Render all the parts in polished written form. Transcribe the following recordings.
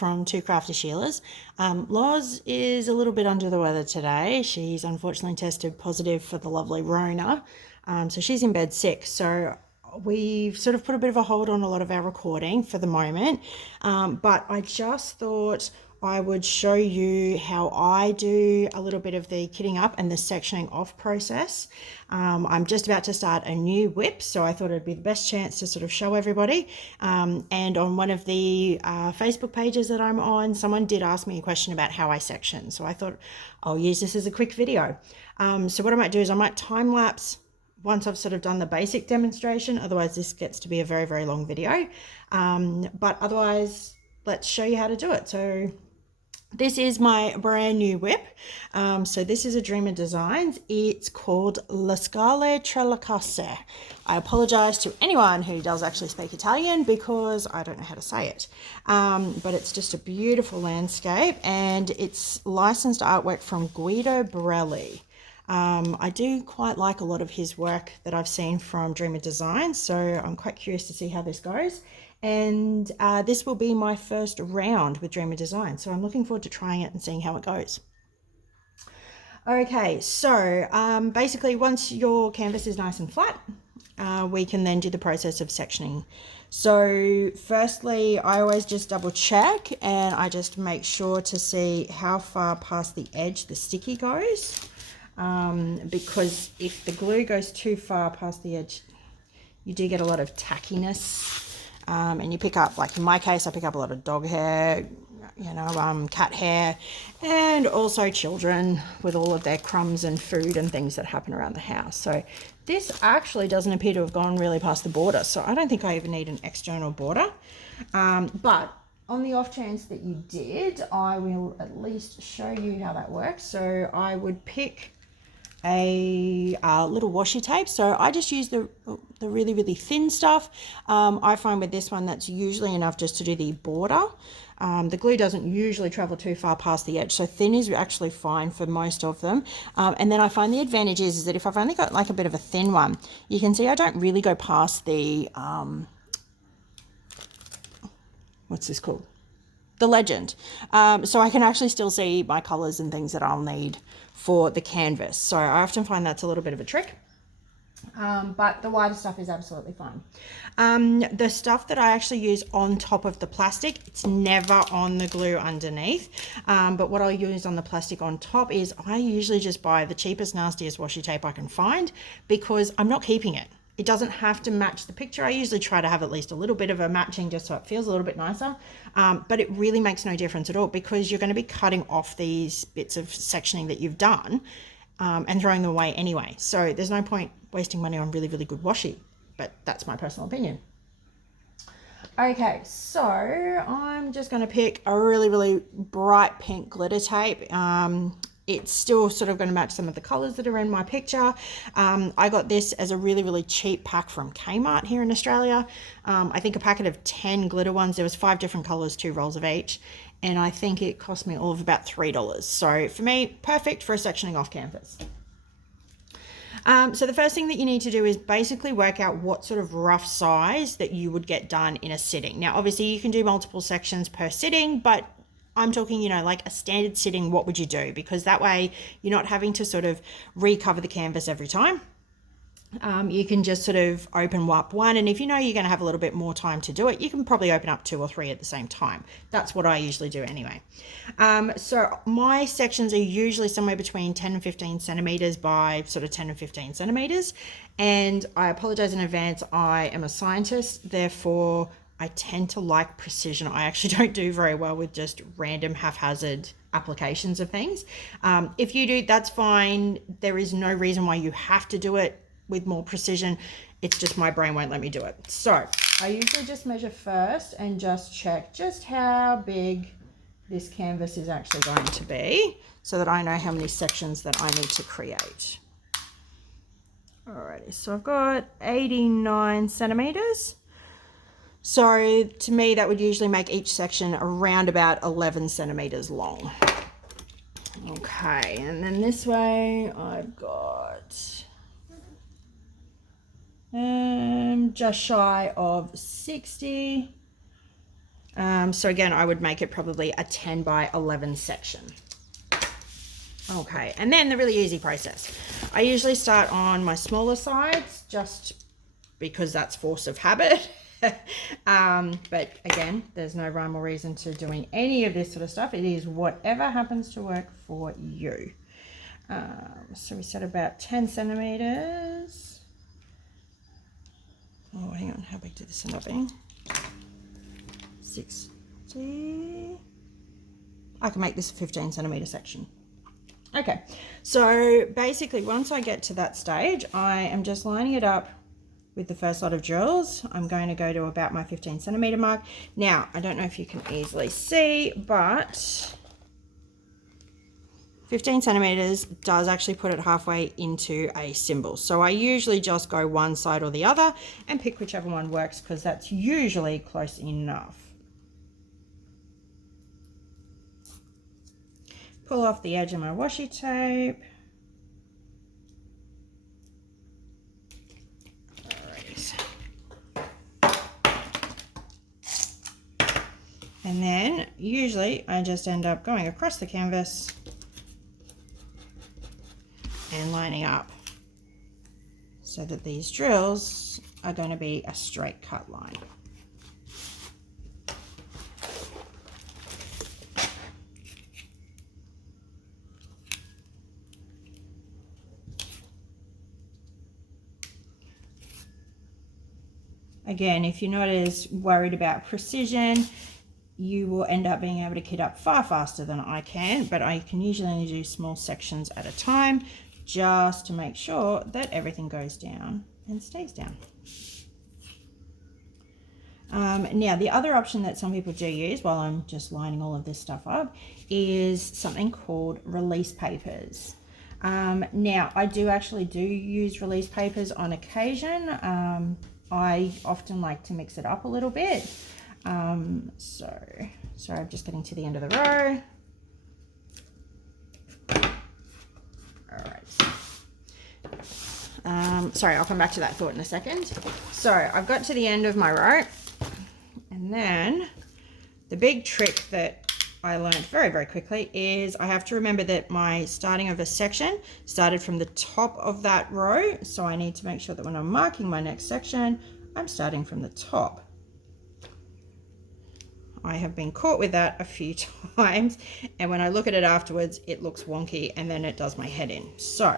from Two Crafty Sheilas. Loz is a little bit under the weather today. She's unfortunately tested positive for the lovely Rona. So she's in bed sick. So we've sort of put a bit of a hold on a lot of our recording for the moment. But I just thought I would show you how I do a little bit of the kitting up and the sectioning off process. I'm just about to start a new whip, so I thought it'd be the best chance to sort of show everybody. And on one of the Facebook pages that I'm on, someone did ask me a question about how I section. So I thought I'll use this as a quick video. So what I might do is I might time lapse once I've sort of done the basic demonstration. Otherwise this gets to be a very, very long video. But otherwise, let's show you how to do it. So this is my brand new whip. So this is a Dreamer Designs. It's called La Scale Tre le Case. I apologize to anyone who does actually speak Italian because I don't know how to say it. But it's just a beautiful landscape, and it's licensed artwork from Guido Borelli. I do quite like a lot of his work that I've seen from Dreamer Designs, so I'm quite curious to see how this goes. And this will be my first round with Dreamer Design, so I'm looking forward to trying it and seeing how it goes. Okay, so basically once your canvas is nice and flat, we can then do the process of sectioning. So firstly, I always just double check and I just make sure to see how far past the edge the sticky goes, because if the glue goes too far past the edge, you do get a lot of tackiness. And you pick up, like in my case, I pick up a lot of dog hair, cat hair, and also children with all of their crumbs and food and things that happen around the house. So this actually doesn't appear to have gone really past the border. So I don't think I even need an external border. But on the off chance that you did, I will at least show you how that works. So I would pick a little washi tape. So I just use the really, really thin stuff. I find with this one that's usually enough just to do the border. The glue doesn't usually travel too far past the edge, so thin is actually fine for most of them. And then I find the advantage is that if I've only got like a bit of a thin one, you can see I don't really go past the what's this called? The legend. So I can actually still see my colors and things that I'll need for the canvas. So I often find that's a little bit of a trick. But the wider stuff is absolutely fine. The stuff that I actually use on top of the plastic, it's never on the glue underneath. But what I'll use on the plastic on top is I usually just buy the cheapest, nastiest washi tape I can find, because I'm not keeping it. It doesn't have to match the picture. I usually try to have at least a little bit of a matching just so it feels a little bit nicer. But it really makes no difference at all, because you're going to be cutting off these bits of sectioning that you've done and throwing them away anyway. So there's no point wasting money on really, really good washi. But that's my personal opinion. Okay, so I'm just going to pick a really, really bright pink glitter tape. It's still sort of going to match some of the colors that are in my picture. I got this as a really, really cheap pack from Kmart here in Australia. I think a packet of 10 glitter ones. There was 5 different colors, 2 rolls of each. And I think it cost me all of about $3. So for me, perfect for a sectioning off canvas. So the first thing that you need to do is basically work out what sort of rough size that you would get done in a sitting. Now, obviously you can do multiple sections per sitting, but I'm talking, like a standard sitting, what would you do? Because that way you're not having to sort of recover the canvas every time. You can just sort of open up one, and if you know you're going to have a little bit more time to do it, you can probably open up 2 or 3 at the same time. That's what I usually do anyway. So my sections are usually somewhere between 10 and 15 centimeters by sort of 10 and 15 centimeters. And I apologize in advance, I am a scientist, therefore I tend to like precision. I actually don't do very well with just random haphazard applications of things. If you do, that's fine. There is no reason why you have to do it with more precision. It's just my brain won't let me do it. So I usually just measure first and just check just how big this canvas is actually going to be, so that I know how many sections that I need to create. Alrighty, so I've got 89 centimeters. So to me, that would usually make each section around about 11 centimeters long. Okay, and then this way I've got just shy of 60. So again, I would make it probably a 10 by 11 section. Okay, and then the really easy process. I usually start on my smaller sides just because that's force of habit. But again, there's no rhyme or reason to doing any of this sort of stuff. It is whatever happens to work for you. So we said about 10 centimeters. Oh, hang on, how big did this end up being? 60. I can make this a 15 centimeter section. Okay, so basically once I get to that stage, I am just lining it up with the first lot of drills. I'm going to go to about my 15 centimeter mark. Now, I don't know if you can easily see, but 15 centimeters does actually put it halfway into a symbol. So I usually just go one side or the other and pick whichever one works because that's usually close enough. Pull off the edge of my washi tape. And then usually I just end up going across the canvas and lining up so that these drills are going to be a straight cut line. Again, if you're not as worried about precision, you will end up being able to kit up far faster than I can, but I can usually only do small sections at a time just to make sure that everything goes down and stays down. Now, the other option that some people do use while I'm just lining all of this stuff up is something called release papers. Now, I do use release papers on occasion. I often like to mix it up a little bit. Sorry, I'm just getting to the end of the row. All right. Sorry, I'll come back to that thought in a second. So I've got to the end of my row, and then the big trick that I learned very, very quickly is I have to remember that my starting of a section started from the top of that row. So I need to make sure that when I'm marking my next section, I'm starting from the top. I have been caught with that a few times, and when I look at it afterwards, it looks wonky and then it does my head in. So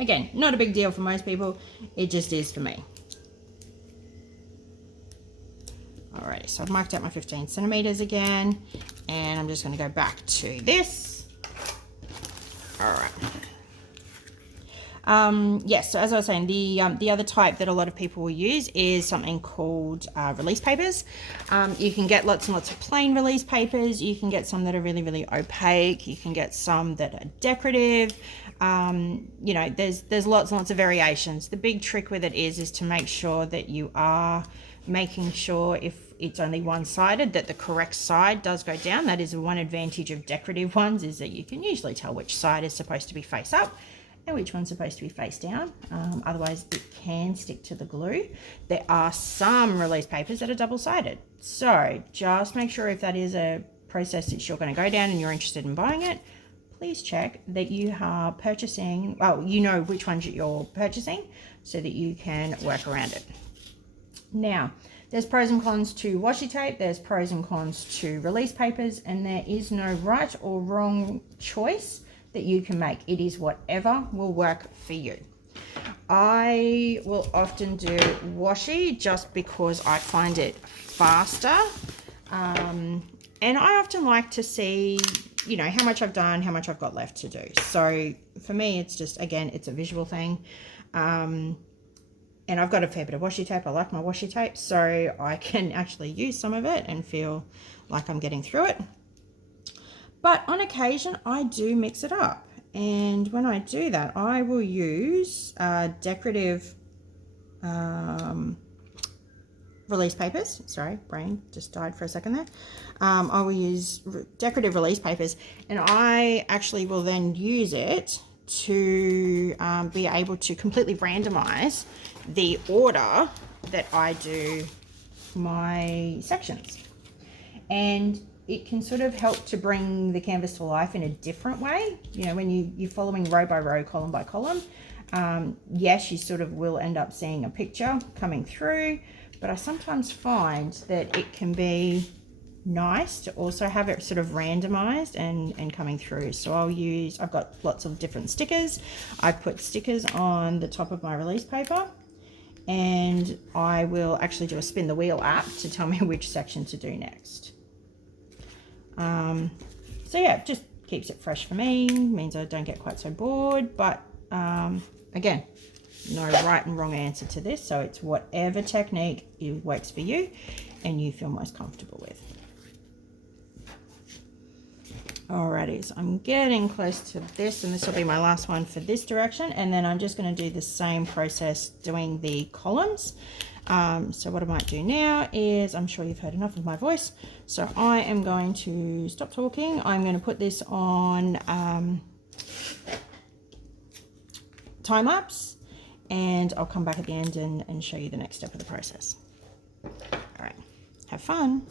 again, not a big deal for most people. It just is for me. Alrighty, so I've marked out my 15 centimeters again, and I'm just going to go back to this. All right. Yes, so as I was saying, the other type that a lot of people will use is something called release papers. You can get lots and lots of plain release papers. You can get some that are really, really opaque. You can get some that are decorative. You know, there's lots and lots of variations. The big trick with it is to make sure that you are making sure, if it's only one-sided, that the correct side does go down. That is one advantage of decorative ones, is that you can usually tell which side is supposed to be face up and which one's supposed to be face down. Otherwise it can stick to the glue. There are some release papers that are double-sided, so just make sure if that is a process that you're going to go down and you're interested in buying it, please check that you are purchasing, well, you know which ones you're purchasing so that you can work around it. Now, there's pros and cons to washi tape, there's pros and cons to release papers, and there is no right or wrong choice that you can make. It is whatever will work for you. I will often do washi just because I find it faster, and I often like to see, you know, how much I've done, how much I've got left to do. So for me, it's just, again, it's a visual thing. And I've got a fair bit of washi tape. I like my washi tape, so I can actually use some of it and feel like I'm getting through it. But on occasion, I do mix it up. And when I do that, I will use decorative release papers. Sorry, brain just died for a second there. I will use decorative release papers, and I actually will then use it to be able to completely randomize the order that I do my sections. and it can sort of help to bring the canvas to life in a different way. You know, when you're following row by row, column by column, yes, you sort of will end up seeing a picture coming through, but I sometimes find that it can be nice to also have it sort of randomized and coming through. So I've got lots of different stickers. I put stickers on the top of my release paper, and I will actually do a spin the wheel app to tell me which section to do next. So yeah, it just keeps it fresh for me, means I don't get quite so bored, but again, no right and wrong answer to this, so it's whatever technique works for you and you feel most comfortable with. Alrighty, so I'm getting close to this, and this will be my last one for this direction, and then I'm just going to do the same process doing the columns. So what I might do now is, I'm sure you've heard enough of my voice, so I am going to stop talking. I'm going to put this on time lapse, and I'll come back at the end and show you the next step of the process. All right, have fun.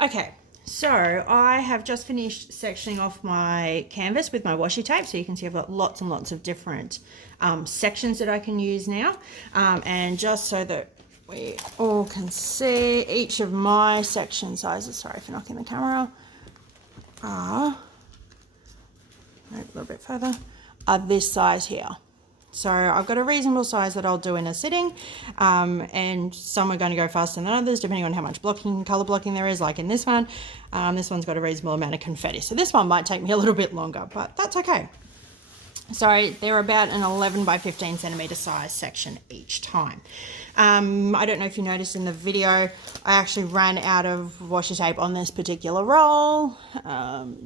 Okay, so I have just finished sectioning off my canvas with my washi tape. So you can see I've got lots and lots of different sections that I can use now. And just so that we all can see, each of my section sizes, sorry for knocking the camera, are, a little bit further, are this size here. So I've got a reasonable size that I'll do in a sitting, and some are going to go faster than others depending on how much blocking, color blocking there is, like in this one. This one's got a reasonable amount of confetti, so this one might take me a little bit longer, but that's okay. So they're about an 11 by 15 centimeter size section each time. I don't know if you noticed in the video, I actually ran out of washi tape on this particular roll,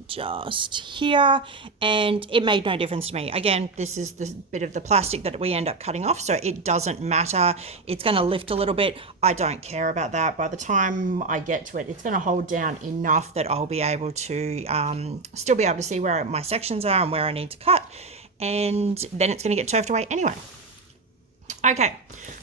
just here, and it made no difference to me. Again, this is the bit of the plastic that we end up cutting off, so it doesn't matter. It's going to lift a little bit. I don't care about that. By the time I get to it, it's going to hold down enough that I'll be able to still be able to see where my sections are and where I need to cut. And then it's going to get turfed away anyway. Okay,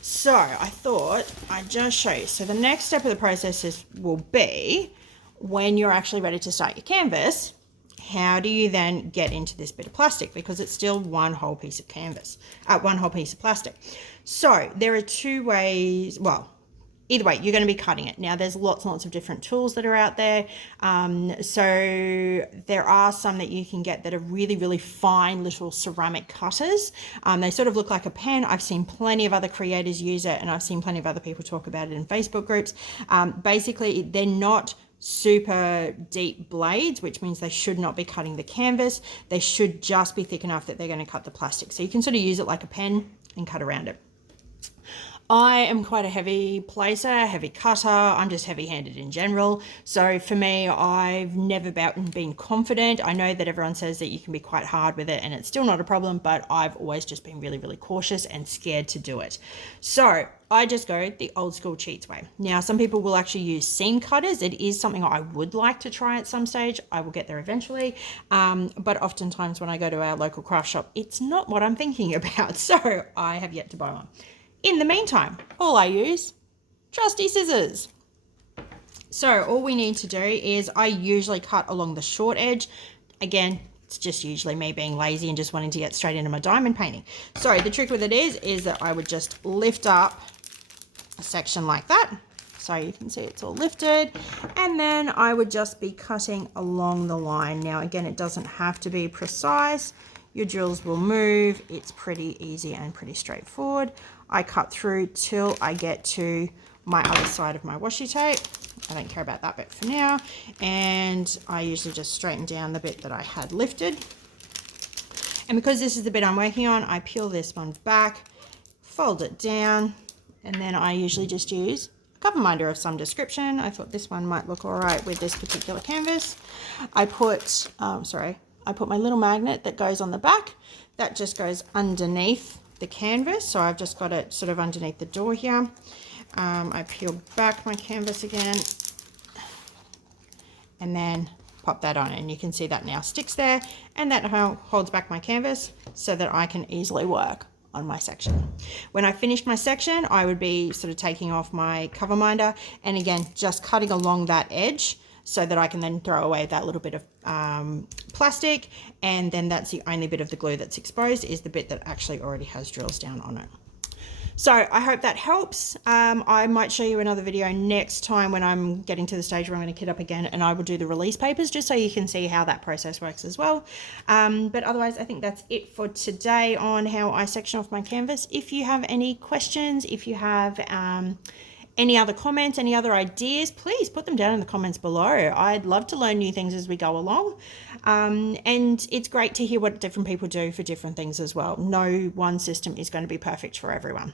so I thought I'd just show you. So the next step of the process will be when you're actually ready to start your canvas, how do you then get into this bit of plastic? Because it's still one whole piece of canvas, one whole piece of plastic. So there are two ways, well, either way, you're going to be cutting it. Now, there's lots and lots of different tools that are out there. So there are some that you can get that are really, really fine little ceramic cutters. They sort of look like a pen. I've seen plenty of other creators use it, and I've seen plenty of other people talk about it in Facebook groups. Basically, they're not super deep blades, which means they should not be cutting the canvas. They should just be thick enough that they're going to cut the plastic. So you can sort of use it like a pen and cut around it. I am quite a heavy placer, heavy cutter. I'm just heavy-handed in general. So for me, I've never been confident. I know that everyone says that you can be quite hard with it and it's still not a problem, but I've always just been really, really cautious and scared to do it. So I just go the old school cheats way. Now, some people will actually use seam cutters. It is something I would like to try at some stage. I will get there eventually. But oftentimes when I go to our local craft shop, it's not what I'm thinking about. So I have yet to buy one. In the meantime, all I use, trusty scissors. So all we need to do is I usually cut along the short edge. Again, it's just usually me being lazy and just wanting to get straight into my diamond painting. So the trick with it is that I would just lift up a section like that. So you can see it's all lifted. And then I would just be cutting along the line. Now, again, it doesn't have to be precise. Your drills will move. It's pretty easy and pretty straightforward. I cut through till I get to my other side of my washi tape. I don't care about that bit for now. And I usually just straighten down the bit that I had lifted. And because this is the bit I'm working on, I peel this one back, fold it down, and then I usually just use a cover minder of some description. I thought this one might look all right with this particular canvas. I put my little magnet that goes on the back. That just goes underneath the canvas. So I've just got it sort of underneath the door here. I peel back my canvas again and then pop that on, and you can see that now sticks there, and that holds back my canvas so that I can easily work on my section. When I finish my section, I would be sort of taking off my cover minder and again just cutting along that edge so that I can then throw away that little bit of plastic, and then that's the only bit of the glue that's exposed is the bit that actually already has drills down on it. So I hope that helps. I might show you another video next time when I'm getting to the stage where I'm going to kit up again, and I will do the release papers just so you can see how that process works as well. But otherwise, I think that's it for today on how I section off my canvas. If you have any questions, if you have any other comments, any other ideas, please put them down in the comments below. I'd love to learn new things as we go along. And it's great to hear what different people do for different things as well. No one system is going to be perfect for everyone.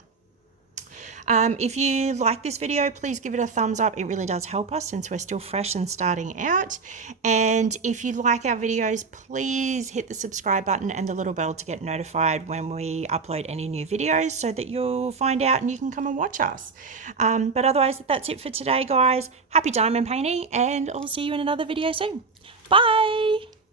If you like this video, please give it a thumbs up. It really does help us since we're still fresh and starting out. And if you like our videos, please hit the subscribe button and the little bell to get notified when we upload any new videos so that you'll find out and you can come and watch us. But otherwise, that's it for today, guys. Happy diamond painting, and I'll see you in another video soon. Bye!